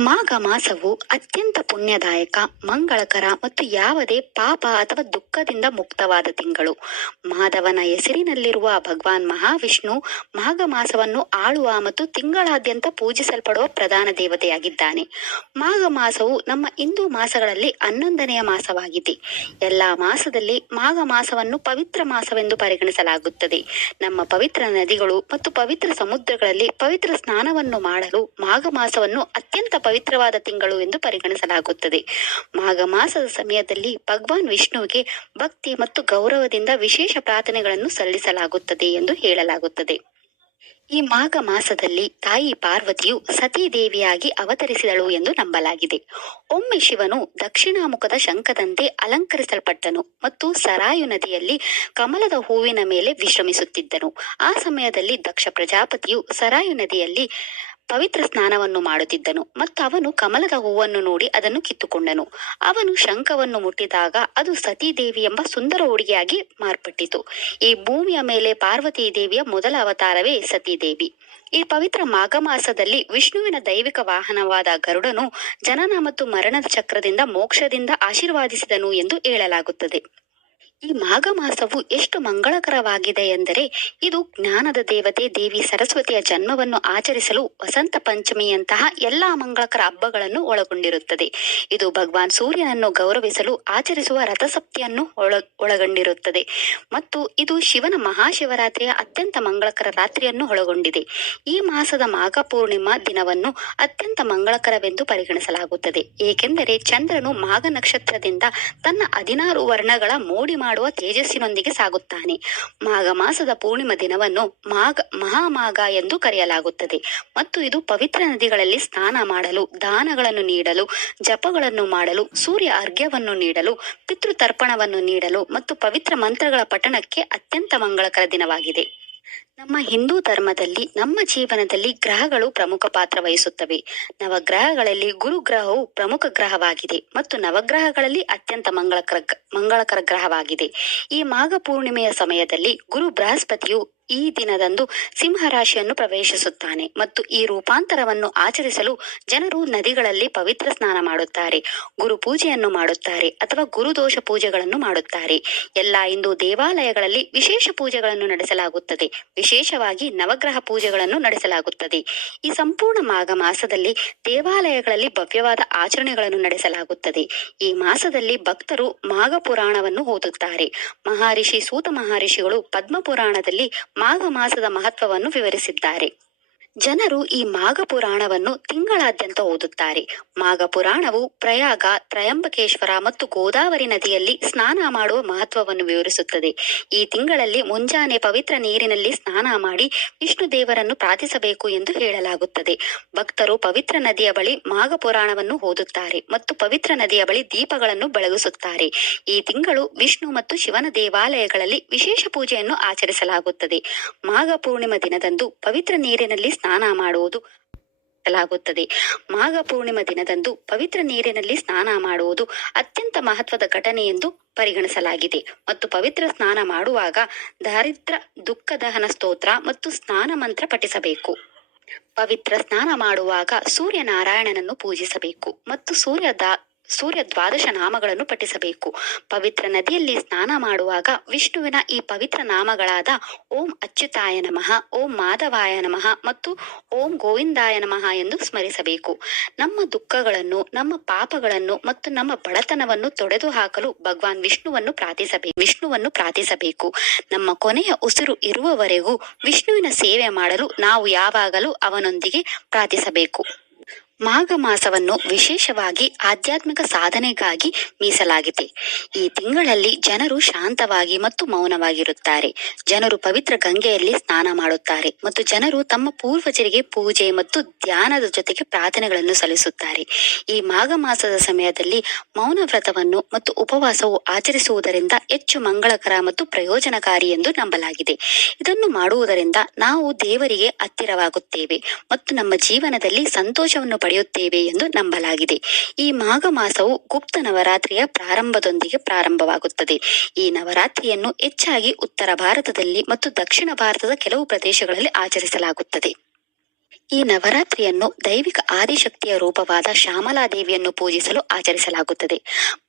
ಮಾಘ ಮಾಸವು ಅತ್ಯಂತ ಪುಣ್ಯದಾಯಕ, ಮಂಗಳಕರ ಮತ್ತು ಯಾವುದೇ ಪಾಪ ಅಥವಾ ದುಃಖದಿಂದ ಮುಕ್ತವಾದ ತಿಂಗಳು. ಮಾಧವನ ಹೆಸರಿನಲ್ಲಿರುವ ಭಗವಾನ್ ಮಹಾವಿಷ್ಣು ಮಾಘ ಮಾಸವನ್ನು ಆಳುವ ಮತ್ತು ತಿಂಗಳಾದ್ಯಂತ ಪೂಜಿಸಲ್ಪಡುವ ಪ್ರಧಾನ ದೇವತೆಯಾಗಿದ್ದಾನೆ. ಮಾಘ ಮಾಸವು ನಮ್ಮ ಹಿಂದೂ ಮಾಸಗಳಲ್ಲಿ 11ನೆಯ ಮಾಸವಾಗಿದೆ. ಎಲ್ಲಾ ಮಾಸದಲ್ಲಿ ಮಾಘ ಮಾಸವನ್ನು ಪವಿತ್ರ ಮಾಸವೆಂದು ಪರಿಗಣಿಸಲಾಗುತ್ತದೆ. ನಮ್ಮ ಪವಿತ್ರ ನದಿಗಳು ಮತ್ತು ಪವಿತ್ರ ಸಮುದ್ರಗಳಲ್ಲಿ ಪವಿತ್ರ ಸ್ನಾನವನ್ನು ಮಾಡಲು ಮಾಘ ಮಾಸವನ್ನು ಅತ್ಯಂತ ಪವಿತ್ರವಾದ ತಿಂಗಳು ಎಂದು ಪರಿಗಣಿಸಲಾಗುತ್ತದೆ. ಮಾಘ ಮಾಸದ ಸಮಯದಲ್ಲಿ ಭಗವಾನ್ ವಿಷ್ಣುವಿಗೆ ಭಕ್ತಿ ಮತ್ತು ಗೌರವದಿಂದ ವಿಶೇಷ ಪ್ರಾರ್ಥನೆಗಳನ್ನು ಸಲ್ಲಿಸಲಾಗುತ್ತದೆ ಎಂದು ಹೇಳಲಾಗುತ್ತದೆ. ಈ ಮಾಘ ಮಾಸದಲ್ಲಿ ತಾಯಿ ಪಾರ್ವತಿಯು ಸತೀ ದೇವಿಯಾಗಿ ಅವತರಿಸಿದಳು ಎಂದು ನಂಬಲಾಗಿದೆ. ಒಮ್ಮೆ ಶಿವನು ದಕ್ಷಿಣಾಮುಖದ ಶಂಖದಂತೆ ಅಲಂಕರಿಸಲ್ಪಟ್ಟನು ಮತ್ತು ಸರಾಯು ನದಿಯಲ್ಲಿ ಕಮಲದ ಹೂವಿನ ಮೇಲೆ ವಿಶ್ರಮಿಸುತ್ತಿದ್ದನು. ಆ ಸಮಯದಲ್ಲಿ ದಕ್ಷ ಪ್ರಜಾಪತಿಯು ಸರಾಯು ನದಿಯಲ್ಲಿ ಪವಿತ್ರ ಸ್ನಾನವನ್ನು ಮಾಡುತ್ತಿದ್ದನು ಮತ್ತು ಅವನು ಕಮಲದ ಹೂವನ್ನು ನೋಡಿ ಅದನ್ನು ಕಿತ್ತುಕೊಂಡನು. ಅವನು ಶಂಖವನ್ನು ಮುಟ್ಟಿದಾಗ ಅದು ಸತೀ ದೇವಿ ಎಂಬ ಸುಂದರ ಹುಡುಗಿಯಾಗಿ ಮಾರ್ಪಟ್ಟಿತು. ಈ ಭೂಮಿಯ ಮೇಲೆ ಪಾರ್ವತಿ ದೇವಿಯ ಮೊದಲ ಅವತಾರವೇ ಸತೀ ದೇವಿ. ಈ ಪವಿತ್ರ ಮಾಘ ಮಾಸದಲ್ಲಿ ವಿಷ್ಣುವಿನ ದೈವಿಕ ವಾಹನವಾದ ಗರುಡನು ಜನನ ಮತ್ತು ಮರಣದ ಚಕ್ರದಿಂದ ಮೋಕ್ಷದಿಂದ ಆಶೀರ್ವಾದಿಸಿದನು ಎಂದು ಹೇಳಲಾಗುತ್ತದೆ. ಈ ಮಾಘ ಮಾಸವು ಎಷ್ಟು ಮಂಗಳಕರವಾಗಿದೆ ಎಂದರೆ ಇದು ಜ್ಞಾನದ ದೇವತೆ ದೇವಿ ಸರಸ್ವತಿಯ ಜನ್ಮವನ್ನು ಆಚರಿಸಲು ವಸಂತ ಪಂಚಮಿಯಂತಹ ಎಲ್ಲಾ ಮಂಗಳಕರ ಹಬ್ಬಗಳನ್ನು ಒಳಗೊಂಡಿರುತ್ತದೆ. ಇದು ಭಗವಾನ್ ಸೂರ್ಯನನ್ನು ಗೌರವಿಸಲು ಆಚರಿಸುವ ರಥಸಪ್ತಿಯನ್ನು ಒಳಗೊಂಡಿರುತ್ತದೆ ಮತ್ತು ಇದು ಶಿವನ ಮಹಾಶಿವರಾತ್ರಿಯ ಅತ್ಯಂತ ಮಂಗಳಕರ ರಾತ್ರಿಯನ್ನು ಒಳಗೊಂಡಿದೆ. ಈ ಮಾಸದ ಮಾಘ ಪೂರ್ಣಿಮಾ ದಿನವನ್ನು ಅತ್ಯಂತ ಮಂಗಳಕರವೆಂದು ಪರಿಗಣಿಸಲಾಗುತ್ತದೆ, ಏಕೆಂದರೆ ಚಂದ್ರನು ಮಾಘ ನಕ್ಷತ್ರದಿಂದ ತನ್ನ 16 ವರ್ಣಗಳ ಮೋಡಿ ಮಾಡುವ ತೇಜಸ್ಸಿನೊಂದಿಗೆ ಸಾಗುತ್ತಾನೆ. ಮಾಘ ಮಾಸದ ಪೂರ್ಣಿಮಾ ದಿನವನ್ನು ಮಹಾಮಾಘ ಎಂದು ಕರೆಯಲಾಗುತ್ತದೆ ಮತ್ತು ಇದು ಪವಿತ್ರ ನದಿಗಳಲ್ಲಿ ಸ್ನಾನ ಮಾಡಲು, ದಾನಗಳನ್ನು ನೀಡಲು, ಜಪಗಳನ್ನು ಮಾಡಲು, ಸೂರ್ಯ ಅರ್ಘ್ಯವನ್ನು ನೀಡಲು, ಪಿತೃತರ್ಪಣವನ್ನು ನೀಡಲು ಮತ್ತು ಪವಿತ್ರ ಮಂತ್ರಗಳ ಪಠಣಕ್ಕೆ ಅತ್ಯಂತ ಮಂಗಳಕರ ದಿನವಾಗಿದೆ. ನಮ್ಮ ಹಿಂದೂ ಧರ್ಮದಲ್ಲಿ ನಮ್ಮ ಜೀವನದಲ್ಲಿ ಗ್ರಹಗಳು ಪ್ರಮುಖ ಪಾತ್ರ ವಹಿಸುತ್ತವೆ. ನವಗ್ರಹಗಳಲ್ಲಿ ಗುರು ಗ್ರಹವು ಪ್ರಮುಖ ಗ್ರಹವಾಗಿದೆ ಮತ್ತು ನವಗ್ರಹಗಳಲ್ಲಿ ಅತ್ಯಂತ ಮಂಗಳಕರ ಗ್ರಹವಾಗಿದೆ. ಈ ಮಾಘ ಪೂರ್ಣಿಮೆಯ ಸಮಯದಲ್ಲಿ ಗುರು ಬೃಹಸ್ಪತಿಯು ಈ ದಿನದಂದು ಸಿಂಹ ರಾಶಿಯನ್ನು ಪ್ರವೇಶಿಸುತ್ತಾನೆ ಮತ್ತು ಈ ರೂಪಾಂತರವನ್ನು ಆಚರಿಸಲು ಜನರು ನದಿಗಳಲ್ಲಿ ಪವಿತ್ರ ಸ್ನಾನ ಮಾಡುತ್ತಾರೆ, ಗುರು ಪೂಜೆಯನ್ನು ಮಾಡುತ್ತಾರೆ ಅಥವಾ ಗುರುದೋಷ ಪೂಜೆಗಳನ್ನು ಮಾಡುತ್ತಾರೆ. ಎಲ್ಲಾ ಹಿಂದೂ ದೇವಾಲಯಗಳಲ್ಲಿ ವಿಶೇಷ ಪೂಜೆಗಳನ್ನು ನಡೆಸಲಾಗುತ್ತದೆ, ವಿಶೇಷವಾಗಿ ನವಗ್ರಹ ಪೂಜೆಗಳನ್ನು ನಡೆಸಲಾಗುತ್ತದೆ. ಈ ಸಂಪೂರ್ಣ ಮಾಘ ಮಾಸದಲ್ಲಿ ದೇವಾಲಯಗಳಲ್ಲಿ ಭವ್ಯವಾದ ಆಚರಣೆಗಳನ್ನು ನಡೆಸಲಾಗುತ್ತದೆ. ಈ ಮಾಸದಲ್ಲಿ ಭಕ್ತರು ಮಾಘ ಪುರಾಣವನ್ನು ಓದುತ್ತಾರೆ. ಮಹರ್ಷಿ ಸೂತ ಮಹರ್ಷಿಗಳು ಪದ್ಮ ಪುರಾಣದಲ್ಲಿ ಮಾಘ ಮಾಸದ ಮಹತ್ವವನ್ನು ವಿವರಿಸಿದ್ದಾರೆ. ಜನರು ಈ ಮಾಘ ಪುರಾಣವನ್ನು ತಿಂಗಳಾದ್ಯಂತ ಓದುತ್ತಾರೆ. ಮಾಘ ಪುರಾಣವು ಪ್ರಯಾಗ, ತ್ರಯಂಬಕೇಶ್ವರ ಮತ್ತು ಗೋದಾವರಿ ನದಿಯಲ್ಲಿ ಸ್ನಾನ ಮಾಡುವ ಮಹತ್ವವನ್ನು ವಿವರಿಸುತ್ತದೆ. ಈ ತಿಂಗಳಲ್ಲಿ ಮುಂಜಾನೆ ಪವಿತ್ರ ನೀರಿನಲ್ಲಿ ಸ್ನಾನ ಮಾಡಿ ವಿಷ್ಣು ದೇವರನ್ನು ಪ್ರಾರ್ಥಿಸಬೇಕು ಎಂದು ಹೇಳಲಾಗುತ್ತದೆ. ಭಕ್ತರು ಪವಿತ್ರ ನದಿಯ ಬಳಿ ಮಾಘ ಪುರಾಣವನ್ನು ಓದುತ್ತಾರೆ ಮತ್ತು ಪವಿತ್ರ ನದಿಯ ಬಳಿ ದೀಪಗಳನ್ನು ಬೆಳಗಿಸುತ್ತಾರೆ. ಈ ತಿಂಗಳು ವಿಷ್ಣು ಮತ್ತು ಶಿವನ ದೇವಾಲಯಗಳಲ್ಲಿ ವಿಶೇಷ ಪೂಜೆಯನ್ನು ಆಚರಿಸಲಾಗುತ್ತದೆ. ಮಾಘ ಪೂರ್ಣಿಮಾ ದಿನದಂದು ಪವಿತ್ರ ನೀರಿನಲ್ಲಿ ಸ್ನಾನ ಮಾಡುವುದು ಮಾಘ ಪೂರ್ಣಿಮಾ ದಿನದಂದು ಪವಿತ್ರ ನೀರಿನಲ್ಲಿ ಸ್ನಾನ ಮಾಡುವುದು ಅತ್ಯಂತ ಮಹತ್ವದ ಘಟನೆ ಎಂದು ಪರಿಗಣಿಸಲಾಗಿದೆ ಮತ್ತು ಪವಿತ್ರ ಸ್ನಾನ ಮಾಡುವಾಗ ದಾರಿದ್ರ್ಯ ದುಃಖ ದಹನ ಸ್ತೋತ್ರ ಮತ್ತು ಸ್ನಾನ ಮಂತ್ರ ಪಠಿಸಬೇಕು. ಪವಿತ್ರ ಸ್ನಾನ ಮಾಡುವಾಗ ಸೂರ್ಯನಾರಾಯಣನನ್ನು ಪೂಜಿಸಬೇಕು ಮತ್ತು ಸೂರ್ಯ ದ್ವಾದಶ ನಾಮಗಳನ್ನು ಪಠಿಸಬೇಕು. ಪವಿತ್ರ ನದಿಯಲ್ಲಿ ಸ್ನಾನ ಮಾಡುವಾಗ ವಿಷ್ಣುವಿನ ಈ ಪವಿತ್ರ ನಾಮಗಳಾದ ಓಂ ಅಚ್ಯುತಾಯ ನಮಃ, ಓಂ ಮಾಧವಾಯ ನಮಃ ಮತ್ತು ಓಂ ಗೋವಿಂದಾಯ ನಮಃ ಎಂದು ಸ್ಮರಿಸಬೇಕು. ನಮ್ಮ ದುಃಖಗಳನ್ನು, ನಮ್ಮ ಪಾಪಗಳನ್ನು ಮತ್ತು ನಮ್ಮ ಬಡತನವನ್ನು ತೊಡೆದು ಹಾಕಲು ಭಗವಾನ್ ವಿಷ್ಣುವನ್ನು ಪ್ರಾರ್ಥಿಸಬೇಕು. ನಮ್ಮ ಕೊನೆಯ ಉಸಿರು ಇರುವವರೆಗೂ ವಿಷ್ಣುವಿನ ಸೇವೆ ಮಾಡಲು ನಾವು ಯಾವಾಗಲೂ ಅವನೊಂದಿಗೆ ಪ್ರಾರ್ಥಿಸಬೇಕು. ಮಾಘ ಮಾಸವನ್ನು ವಿಶೇಷವಾಗಿ ಆಧ್ಯಾತ್ಮಿಕ ಸಾಧನೆಗಾಗಿ ಮೀಸಲಾಗಿದೆ. ಈ ತಿಂಗಳಲ್ಲಿ ಜನರು ಶಾಂತವಾಗಿ ಮತ್ತು ಮೌನವಾಗಿರುತ್ತಾರೆ. ಜನರು ಪವಿತ್ರ ಗಂಗೆಯಲ್ಲಿ ಸ್ನಾನ ಮಾಡುತ್ತಾರೆ ಮತ್ತು ಜನರು ತಮ್ಮ ಪೂರ್ವಜರಿಗೆ ಪೂಜೆ ಮತ್ತು ಧ್ಯಾನದ ಜೊತೆಗೆ ಪ್ರಾರ್ಥನೆಗಳನ್ನು ಸಲ್ಲಿಸುತ್ತಾರೆ. ಈ ಮಾಘ ಮಾಸದ ಸಮಯದಲ್ಲಿ ಮೌನ ವ್ರತವನ್ನು ಮತ್ತು ಉಪವಾಸವು ಆಚರಿಸುವುದರಿಂದ ಹೆಚ್ಚು ಮಂಗಳಕರ ಮತ್ತು ಪ್ರಯೋಜನಕಾರಿ ಎಂದು ನಂಬಲಾಗಿದೆ. ಇದನ್ನು ಮಾಡುವುದರಿಂದ ನಾವು ದೇವರಿಗೆ ಹತ್ತಿರವಾಗುತ್ತೇವೆ ಮತ್ತು ನಮ್ಮ ಜೀವನದಲ್ಲಿ ಸಂತೋಷವನ್ನು ಪಡೆಯುತ್ತೇವೆ ಎಂದು ನಂಬಲಾಗಿದೆ. ಈ ಮಾಘ ಮಾಸವು ಗುಪ್ತ ನವರಾತ್ರಿಯ ಪ್ರಾರಂಭದೊಂದಿಗೆ ಪ್ರಾರಂಭವಾಗುತ್ತದೆ. ಈ ನವರಾತ್ರಿಯನ್ನು ಹೆಚ್ಚಾಗಿ ಉತ್ತರ ಭಾರತದಲ್ಲಿ ಮತ್ತು ದಕ್ಷಿಣ ಭಾರತದ ಕೆಲವು ಪ್ರದೇಶಗಳಲ್ಲಿ ಆಚರಿಸಲಾಗುತ್ತದೆ. ಈ ನವರಾತ್ರಿಯನ್ನು ದೈವಿಕ ಆದಿಶಕ್ತಿಯ ರೂಪವಾದ ಶ್ಯಾಮಲಾದೇವಿಯನ್ನು ಪೂಜಿಸಲು ಆಚರಿಸಲಾಗುತ್ತದೆ.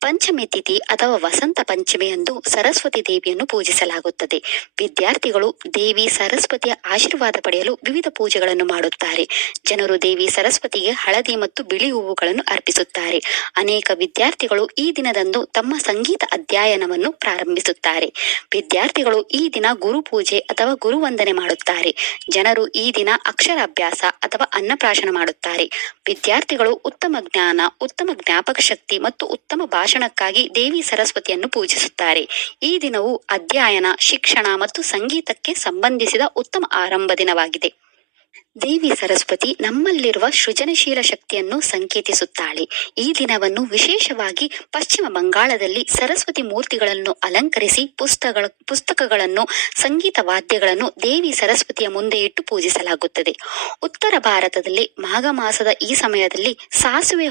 ಪಂಚಮಿ ತಿಥಿ ಅಥವಾ ವಸಂತ ಪಂಚಮಿಯಂದು ಸರಸ್ವತಿ ದೇವಿಯನ್ನು ಪೂಜಿಸಲಾಗುತ್ತದೆ. ವಿದ್ಯಾರ್ಥಿಗಳು ದೇವಿ ಸರಸ್ವತಿಯ ಆಶೀರ್ವಾದ ಪಡೆಯಲು ವಿವಿಧ ಪೂಜೆಗಳನ್ನು ಮಾಡುತ್ತಾರೆ. ಜನರು ದೇವಿ ಸರಸ್ವತಿಗೆ ಹಳದಿ ಮತ್ತು ಬಿಳಿ ಹೂವುಗಳನ್ನು ಅರ್ಪಿಸುತ್ತಾರೆ. ಅನೇಕ ವಿದ್ಯಾರ್ಥಿಗಳು ಈ ದಿನದಂದು ತಮ್ಮ ಸಂಗೀತ ಅಧ್ಯಯನವನ್ನು ಪ್ರಾರಂಭಿಸುತ್ತಾರೆ. ವಿದ್ಯಾರ್ಥಿಗಳು ಈ ದಿನ ಗುರುಪೂಜೆ ಅಥವಾ ಗುರುವಂದನೆ ಮಾಡುತ್ತಾರೆ. ಜನರು ಈ ದಿನ ಅಕ್ಷರಾಭ್ಯಾಸ ಅಥವಾ ಅನ್ನಪ್ರಾಶನ ಮಾಡುತ್ತಾರೆ. ವಿದ್ಯಾರ್ಥಿಗಳು ಉತ್ತಮ ಜ್ಞಾನ, ಉತ್ತಮ ಜ್ಞಾಪಕ ಶಕ್ತಿ ಮತ್ತು ಉತ್ತಮ ಭಾಷಣಕ್ಕಾಗಿ ದೇವಿ ಸರಸ್ವತಿಯನ್ನು ಪೂಜಿಸುತ್ತಾರೆ. ಈ ದಿನವು ಅಧ್ಯಯನ, ಶಿಕ್ಷಣ ಮತ್ತು ಸಂಗೀತಕ್ಕೆ ಸಂಬಂಧಿಸಿದ ಉತ್ತಮ ಆರಂಭ ದಿನವಾಗಿದೆ. ದೇವಿ ಸರಸ್ವತಿ ನಮ್ಮಲ್ಲಿರುವ ಸೃಜನಶೀಲ ಶಕ್ತಿಯನ್ನು ಸಂಕೇತಿಸುತ್ತಾಳೆ. ಈ ದಿನವನ್ನು ವಿಶೇಷವಾಗಿ ಪಶ್ಚಿಮ ಬಂಗಾಳದಲ್ಲಿ ಸರಸ್ವತಿ ಮೂರ್ತಿಗಳನ್ನು ಅಲಂಕರಿಸಿ ಪುಸ್ತಕಗಳನ್ನು, ಸಂಗೀತ ವಾದ್ಯಗಳನ್ನು ದೇವಿ ಸರಸ್ವತಿಯ ಮುಂದೆ ಇಟ್ಟು ಪೂಜಿಸಲಾಗುತ್ತದೆ. ಉತ್ತರ ಭಾರತದಲ್ಲಿ ಮಾಘ ಮಾಸದ ಈ ಸಮಯದಲ್ಲಿ ಸಾಸುವೆ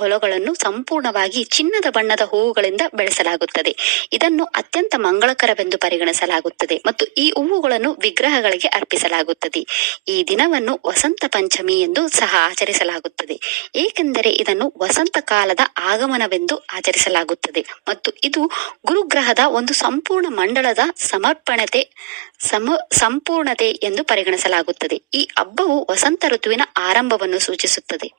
ಹೊಲಗಳನ್ನು ಸಂಪೂರ್ಣವಾಗಿ ಚಿನ್ನದ ಬಣ್ಣದ ಹೂವುಗಳಿಂದ ಬೆಳೆಸಲಾಗುತ್ತದೆ. ಇದನ್ನು ಅತ್ಯಂತ ಮಂಗಳಕರವೆಂದು ಪರಿಗಣಿಸಲಾಗುತ್ತದೆ ಮತ್ತು ಈ ಹೂವುಗಳನ್ನು ವಿಗ್ರಹಗಳಿಗೆ ಅರ್ಪಿಸಲಾಗುತ್ತದೆ. ಈ ದಿನವನ್ನು ವಸಂತ ಪಂಚಮಿ ಎಂದು ಸಹ ಆಚರಿಸಲಾಗುತ್ತದೆ, ಏಕೆಂದರೆ ಇದನ್ನು ವಸಂತ ಕಾಲದ ಆಗಮನವೆಂದು ಆಚರಿಸಲಾಗುತ್ತದೆ ಮತ್ತು ಇದು ಗುರುಗ್ರಹದ ಒಂದು ಸಂಪೂರ್ಣ ಮಂಡಲದ ಸಂಪೂರ್ಣತೆ ಎಂದು ಪರಿಗಣಿಸಲಾಗುತ್ತದೆ. ಈ ಹಬ್ಬವು ವಸಂತ ಋತುವಿನ ಆರಂಭವನ್ನು ಸೂಚಿಸುತ್ತದೆ.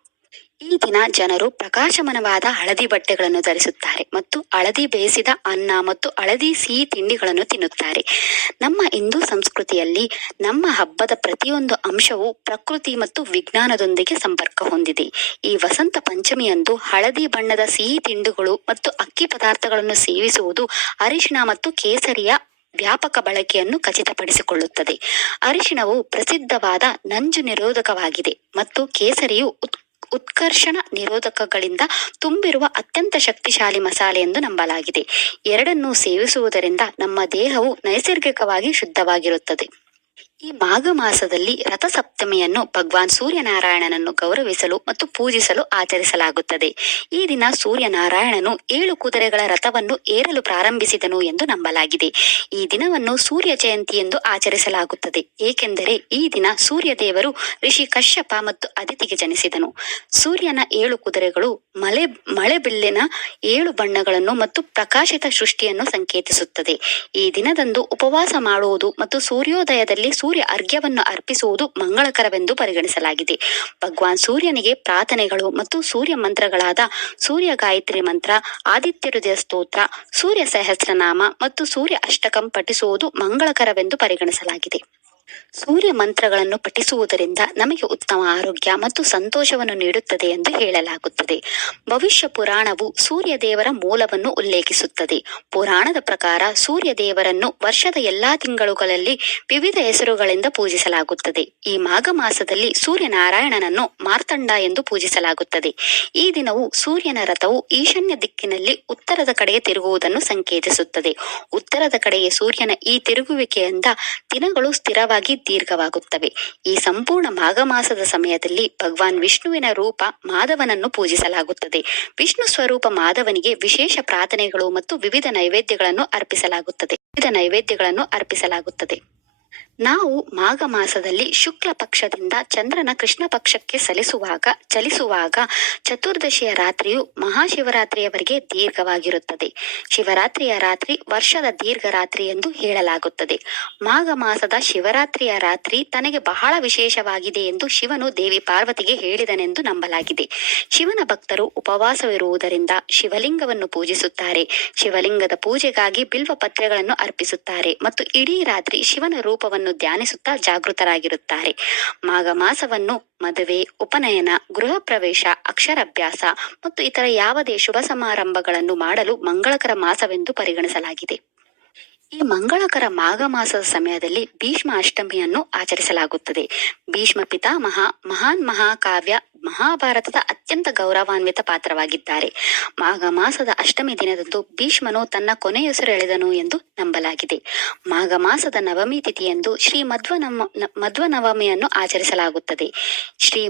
ಈ ದಿನ ಜನರು ಪ್ರಕಾಶಮಾನವಾದ ಹಳದಿ ಬಟ್ಟೆಗಳನ್ನು ಧರಿಸುತ್ತಾರೆ ಮತ್ತು ಹಳದಿ ಬೇಯಿಸಿದ ಅನ್ನ ಮತ್ತು ಹಳದಿ ಸಿಹಿ ತಿಂಡಿಗಳನ್ನು ತಿನ್ನುತ್ತಾರೆ. ನಮ್ಮ ಹಿಂದೂ ಸಂಸ್ಕೃತಿಯಲ್ಲಿ ನಮ್ಮ ಹಬ್ಬದ ಪ್ರತಿಯೊಂದು ಅಂಶವೂ ಪ್ರಕೃತಿ ಮತ್ತು ವಿಜ್ಞಾನದೊಂದಿಗೆ ಸಂಪರ್ಕ ಹೊಂದಿದೆ. ಈ ವಸಂತ ಪಂಚಮಿಯಂದು ಹಳದಿ ಬಣ್ಣದ ಸಿಹಿ ತಿಂಡಿಗಳು ಮತ್ತು ಅಕ್ಕಿ ಪದಾರ್ಥಗಳನ್ನು ಸೇವಿಸುವುದು ಅರಿಶಿಣ ಮತ್ತು ಕೇಸರಿಯ ವ್ಯಾಪಕ ಬಳಕೆಯನ್ನು ಖಚಿತಪಡಿಸಿಕೊಳ್ಳುತ್ತದೆ. ಅರಿಶಿಣವು ಪ್ರಸಿದ್ಧವಾದ ನಂಜು ನಿರೋಧಕವಾಗಿದೆ ಮತ್ತು ಕೇಸರಿಯು ಉತ್ಕರ್ಷಣ ನಿರೋಧಕಗಳಿಂದ ತುಂಬಿರುವ ಅತ್ಯಂತ ಶಕ್ತಿಶಾಲಿ ಮಸಾಲೆ ಎಂದು ನಂಬಲಾಗಿದೆ. ಎರಡನ್ನೂ ಸೇವಿಸುವುದರಿಂದ ನಮ್ಮ ದೇಹವು ನೈಸರ್ಗಿಕವಾಗಿ ಶುದ್ಧವಾಗಿರುತ್ತದೆ. ಈ ಮಾಘ ಮಾಸದಲ್ಲಿ ರಥಸಪ್ತಮಿಯನ್ನು ಭಗವಾನ್ ಸೂರ್ಯನಾರಾಯಣನನ್ನು ಗೌರವಿಸಲು ಮತ್ತು ಪೂಜಿಸಲು ಆಚರಿಸಲಾಗುತ್ತದೆ. ಈ ದಿನ ಸೂರ್ಯನಾರಾಯಣನು 7 ಕುದುರೆಗಳ ರಥವನ್ನು ಏರಲು ಪ್ರಾರಂಭಿಸಿದನು ಎಂದು ನಂಬಲಾಗಿದೆ. ಈ ದಿನವನ್ನು ಸೂರ್ಯ ಜಯಂತಿ ಎಂದು ಆಚರಿಸಲಾಗುತ್ತದೆ, ಏಕೆಂದರೆ ಈ ದಿನ ಸೂರ್ಯ ದೇವರು ಋಷಿ ಕಶ್ಯಪ ಮತ್ತು ಅದಿತಿಗೆ ಜನಿಸಿದನು. ಸೂರ್ಯನ 7 ಕುದುರೆಗಳು ಮಳೆಬಿಲ್ಲಿನ 7 ಬಣ್ಣಗಳನ್ನು ಮತ್ತು ಪ್ರಕಾಶಿತ ಸೃಷ್ಟಿಯನ್ನು ಸಂಕೇತಿಸುತ್ತದೆ. ಈ ದಿನದಂದು ಉಪವಾಸ ಮಾಡುವುದು ಮತ್ತು ಸೂರ್ಯೋದಯದಲ್ಲಿ ಸೂರ್ಯ ಅರ್ಘ್ಯವನ್ನು ಅರ್ಪಿಸುವುದು ಮಂಗಳಕರವೆಂದು ಪರಿಗಣಿಸಲಾಗಿದೆ. ಭಗವಾನ್ ಸೂರ್ಯನಿಗೆ ಪ್ರಾರ್ಥನೆಗಳು ಮತ್ತು ಸೂರ್ಯ ಮಂತ್ರಗಳಾದ ಸೂರ್ಯ ಗಾಯತ್ರಿ ಮಂತ್ರ, ಆದಿತ್ಯ ಹೃದಯ ಸ್ತೋತ್ರ, ಸೂರ್ಯ ಸಹಸ್ರನಾಮ ಮತ್ತು ಸೂರ್ಯ ಅಷ್ಟಕಂ ಪಠಿಸುವುದು ಮಂಗಳಕರವೆಂದು ಪರಿಗಣಿಸಲಾಗಿದೆ. ಸೂರ್ಯ ಮಂತ್ರಗಳನ್ನು ಪಠಿಸುವುದರಿಂದ ನಮಗೆ ಉತ್ತಮ ಆರೋಗ್ಯ ಮತ್ತು ಸಂತೋಷವನ್ನು ನೀಡುತ್ತದೆ ಎಂದು ಹೇಳಲಾಗುತ್ತದೆ. ಭವಿಷ್ಯ ಪುರಾಣವು ಸೂರ್ಯ ದೇವರ ಮೂಲವನ್ನು ಉಲ್ಲೇಖಿಸುತ್ತದೆ. ಪುರಾಣದ ಪ್ರಕಾರ ಸೂರ್ಯ ದೇವರನ್ನು ವರ್ಷದ ಎಲ್ಲಾ ತಿಂಗಳುಗಳಲ್ಲಿ ವಿವಿಧ ಹೆಸರುಗಳಿಂದ ಪೂಜಿಸಲಾಗುತ್ತದೆ. ಈ ಮಾಘ ಮಾಸದಲ್ಲಿ ಸೂರ್ಯನಾರಾಯಣನನ್ನು ಮಾರ್ತಂಡ ಎಂದು ಪೂಜಿಸಲಾಗುತ್ತದೆ. ಈ ದಿನವು ಸೂರ್ಯನ ರಥವು ಈಶಾನ್ಯ ದಿಕ್ಕಿನಲ್ಲಿ ಉತ್ತರದ ಕಡೆಗೆ ತಿರುಗುವುದನ್ನು ಸಂಕೇತಿಸುತ್ತದೆ. ಉತ್ತರದ ಕಡೆಗೆ ಸೂರ್ಯನ ಈ ತಿರುಗುವಿಕೆಯಿಂದ ದಿನಗಳು ಸ್ಥಿರವಾಗಿ ದೀರ್ಘವಾಗುತ್ತವೆ. ಈ ಸಂಪೂರ್ಣ ಮಾಘ ಮಾಸದ ಸಮಯದಲ್ಲಿ ಭಗವಾನ್ ವಿಷ್ಣುವಿನ ರೂಪ ಮಾಧವನನ್ನು ಪೂಜಿಸಲಾಗುತ್ತದೆ. ವಿಷ್ಣು ಸ್ವರೂಪ ಮಾಧವನಿಗೆ ವಿಶೇಷ ಪ್ರಾರ್ಥನೆಗಳು ಮತ್ತು ವಿವಿಧ ನೈವೇದ್ಯಗಳನ್ನು ಅರ್ಪಿಸಲಾಗುತ್ತದೆ. ನಾವು ಮಾಘ ಮಾಸದಲ್ಲಿ ಶುಕ್ಲ ಪಕ್ಷದಿಂದ ಚಂದ್ರನ ಕೃಷ್ಣ ಪಕ್ಷಕ್ಕೆ ಚಲಿಸುವಾಗ ಚತುರ್ದಶಿಯ ರಾತ್ರಿಯು ಮಹಾಶಿವರಾತ್ರಿಯವರೆಗೆ ದೀರ್ಘವಾಗಿರುತ್ತದೆ. ಶಿವರಾತ್ರಿಯ ರಾತ್ರಿ ವರ್ಷದ ದೀರ್ಘ ರಾತ್ರಿ ಎಂದು ಹೇಳಲಾಗುತ್ತದೆ. ಮಾಘ ಮಾಸದ ಶಿವರಾತ್ರಿಯ ರಾತ್ರಿ ತನಗೆ ಬಹಳ ವಿಶೇಷವಾಗಿದೆ ಎಂದು ಶಿವನು ದೇವಿ ಪಾರ್ವತಿಗೆ ಹೇಳಿದನೆಂದು ನಂಬಲಾಗಿದೆ. ಶಿವನ ಭಕ್ತರು ಉಪವಾಸವಿರುವುದರಿಂದ ಶಿವಲಿಂಗವನ್ನು ಪೂಜಿಸುತ್ತಾರೆ. ಶಿವಲಿಂಗದ ಪೂಜೆಗಾಗಿ ಬಿಲ್ವ ಪತ್ರೆಗಳನ್ನು ಅರ್ಪಿಸುತ್ತಾರೆ ಮತ್ತು ಇಡೀ ರಾತ್ರಿ ಶಿವನ ರೂಪವನ್ನು ಧ್ಯಾನಿಸುತ್ತಾ ಜಾಗೃತರಾಗಿರುತ್ತಾರೆ. ಮಾಘ ಮಾಸವನ್ನು ಮದುವೆ, ಉಪನಯನ, ಗೃಹ ಪ್ರವೇಶ, ಅಕ್ಷರಾಭ್ಯಾಸ ಮತ್ತು ಇತರ ಯಾವುದೇ ಶುಭ ಸಮಾರಂಭಗಳನ್ನು ಮಾಡಲು ಮಂಗಳಕರ ಮಾಸವೆಂದು ಪರಿಗಣಿಸಲಾಗಿದೆ. ಈ ಮಂಗಳಕರ ಮಾಘ ಮಾಸದ ಸಮಯದಲ್ಲಿ ಭೀಷ್ಮ ಅಷ್ಟಮಿಯನ್ನು ಆಚರಿಸಲಾಗುತ್ತದೆ. ಭೀಷ್ಮ ಪಿತಾಮಹ ಮಹಾನ್ ಮಹಾಕಾವ್ಯ ಮಹಾಭಾರತದ ಅತ್ಯಂತ ಗೌರವಾನ್ವಿತ ಪಾತ್ರವಾಗಿದ್ದಾರೆ. ಮಾಘ ಮಾಸದ ಅಷ್ಟಮಿ ದಿನದಂದು ಭೀಷ್ಮನು ತನ್ನ ಕೊನೆಯುಸಿರೆಳೆದನು ಎಂದು ನಂಬಲಾಗಿದೆ. ಮಾಘ ಮಾಸದ ನವಮಿ ತಿಥಿಯಂದು ಶ್ರೀ ಮಧ್ವ ನವಮಿಯನ್ನು ಆಚರಿಸಲಾಗುತ್ತದೆ. ಶ್ರೀ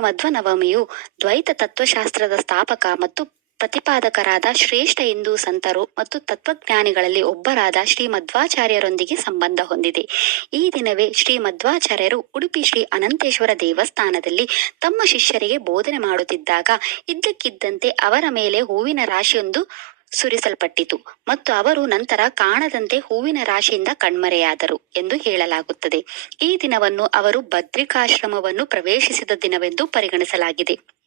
ಮಧ್ವ ನವಮಿಯು ದ್ವೈತ ತತ್ವಶಾಸ್ತ್ರದ ಸ್ಥಾಪಕ ಮತ್ತು ಪ್ರತಿಪಾದಕರಾದ ಶ್ರೇಷ್ಠ ಹಿಂದೂ ಸಂತರು ಮತ್ತು ತತ್ವಜ್ಞಾನಿಗಳಲ್ಲಿ ಒಬ್ಬರಾದ ಶ್ರೀ ಮಧ್ವಾಚಾರ್ಯರೊಂದಿಗೆ ಸಂಬಂಧ ಹೊಂದಿದೆ. ಈ ದಿನವೇ ಶ್ರೀ ಮಧ್ವಾಚಾರ್ಯರು ಉಡುಪಿ ಶ್ರೀ ಅನಂತೇಶ್ವರ ದೇವಸ್ಥಾನದಲ್ಲಿ ತಮ್ಮ ಶಿಷ್ಯರಿಗೆ ಬೋಧನೆ ಮಾಡುತ್ತಿದ್ದಾಗ ಇದ್ದಕ್ಕಿದ್ದಂತೆ ಅವರ ಮೇಲೆ ಹೂವಿನ ರಾಶಿಯೊಂದು ಸುರಿಸಲ್ಪಟ್ಟಿತು ಮತ್ತು ಅವರು ನಂತರ ಕಾಣದಂತೆ ಹೂವಿನ ರಾಶಿಯಿಂದ ಕಣ್ಮರೆಯಾದರು ಎಂದು ಹೇಳಲಾಗುತ್ತದೆ. ಈ ದಿನವನ್ನು ಅವರು ಬದ್ರಿಕಾಶ್ರಮವನ್ನು ಪ್ರವೇಶಿಸಿದ ದಿನವೆಂದು ಪರಿಗಣಿಸಲಾಗಿದೆ.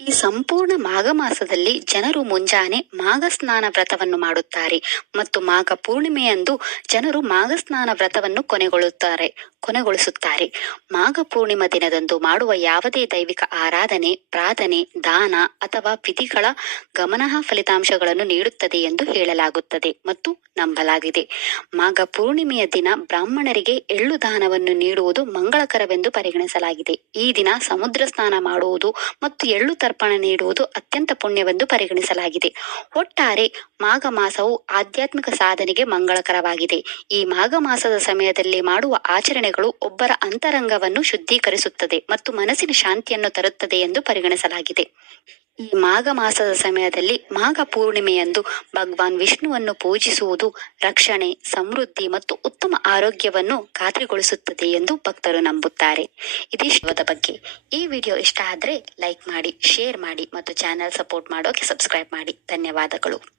ಈ ಸಂಪೂರ್ಣ ಮಾಘ ಮಾಸದಲ್ಲಿ ಜನರು ಮುಂಜಾನೆ ಮಾಘ ಸ್ನಾನ ವ್ರತವನ್ನು ಮಾಡುತ್ತಾರೆ ಮತ್ತು ಮಾಘ ಪೂರ್ಣಿಮೆಯಂದು ಜನರು ಮಾಘ ಸ್ನಾನ ವ್ರತವನ್ನು ಕೊನೆಗೊಳಿಸುತ್ತಾರೆ. ಮಾಘ ಪೂರ್ಣಿಮಾ ದಿನದಂದು ಮಾಡುವ ಯಾವುದೇ ದೈವಿಕ ಆರಾಧನೆ, ಪ್ರಾರ್ಥನೆ, ದಾನ ಅಥವಾ ವಿಧಿಗಳ ಗಮನಾರ್ಹ ಫಲಿತಾಂಶಗಳನ್ನು ನೀಡುತ್ತದೆ ಎಂದು ಹೇಳಲಾಗುತ್ತದೆ ಮತ್ತು ನಂಬಲಾಗಿದೆ. ಮಾಘ ಪೂರ್ಣಿಮೆಯ ದಿನ ಬ್ರಾಹ್ಮಣರಿಗೆ ಎಳ್ಳು ದಾನವನ್ನು ನೀಡುವುದು ಮಂಗಳಕರವೆಂದು ಪರಿಗಣಿಸಲಾಗಿದೆ. ಈ ದಿನ ಸಮುದ್ರ ಸ್ನಾನ ಮಾಡುವುದು ಮತ್ತು ಎಳ್ಳು ತರ್ಪಣ ನೀಡುವುದು ಅತ್ಯಂತ ಪುಣ್ಯವೆಂದು ಪರಿಗಣಿಸಲಾಗಿದೆ. ಒಟ್ಟಾರೆ ಮಾಘ ಮಾಸವು ಆಧ್ಯಾತ್ಮಿಕ ಸಾಧನೆಗೆ ಮಂಗಳಕರವಾಗಿದೆ. ಈ ಮಾಘ ಮಾಸದ ಸಮಯದಲ್ಲಿ ಮಾಡುವ ಆಚರಣೆಗಳು ಒಬ್ಬರ ಅಂತರಂಗವನ್ನು ಶುದ್ಧೀಕರಿಸುತ್ತದೆ ಮತ್ತು ಮನಸ್ಸಿನ ಶಾಂತಿಯನ್ನು ತರುತ್ತದೆ ಎಂದು ಪರಿಗಣಿಸಲಾಗಿದೆ. ಈ ಮಾಘ ಮಾಸದ ಸಮಯದಲ್ಲಿ ಮಾಘ ಪೂರ್ಣಿಮೆಯಂದು ಭಗವಾನ್ ವಿಷ್ಣುವನ್ನು ಪೂಜಿಸುವುದು ರಕ್ಷಣೆ, ಸಮೃದ್ಧಿ ಮತ್ತು ಉತ್ತಮ ಆರೋಗ್ಯವನ್ನು ಖಾತ್ರಿಗೊಳಿಸುತ್ತದೆ ಎಂದು ಭಕ್ತರು ನಂಬುತ್ತಾರೆ. ಇದಿಷ್ಟದ ಬಗ್ಗೆ. ಈ ವಿಡಿಯೋ ಇಷ್ಟ ಆದರೆ ಲೈಕ್ ಮಾಡಿ, ಶೇರ್ ಮಾಡಿ ಮತ್ತು ಚಾನೆಲ್ ಸಪೋರ್ಟ್ ಮಾಡೋಕೆ ಸಬ್ಸ್ಕ್ರೈಬ್ ಮಾಡಿ. ಧನ್ಯವಾದಗಳು.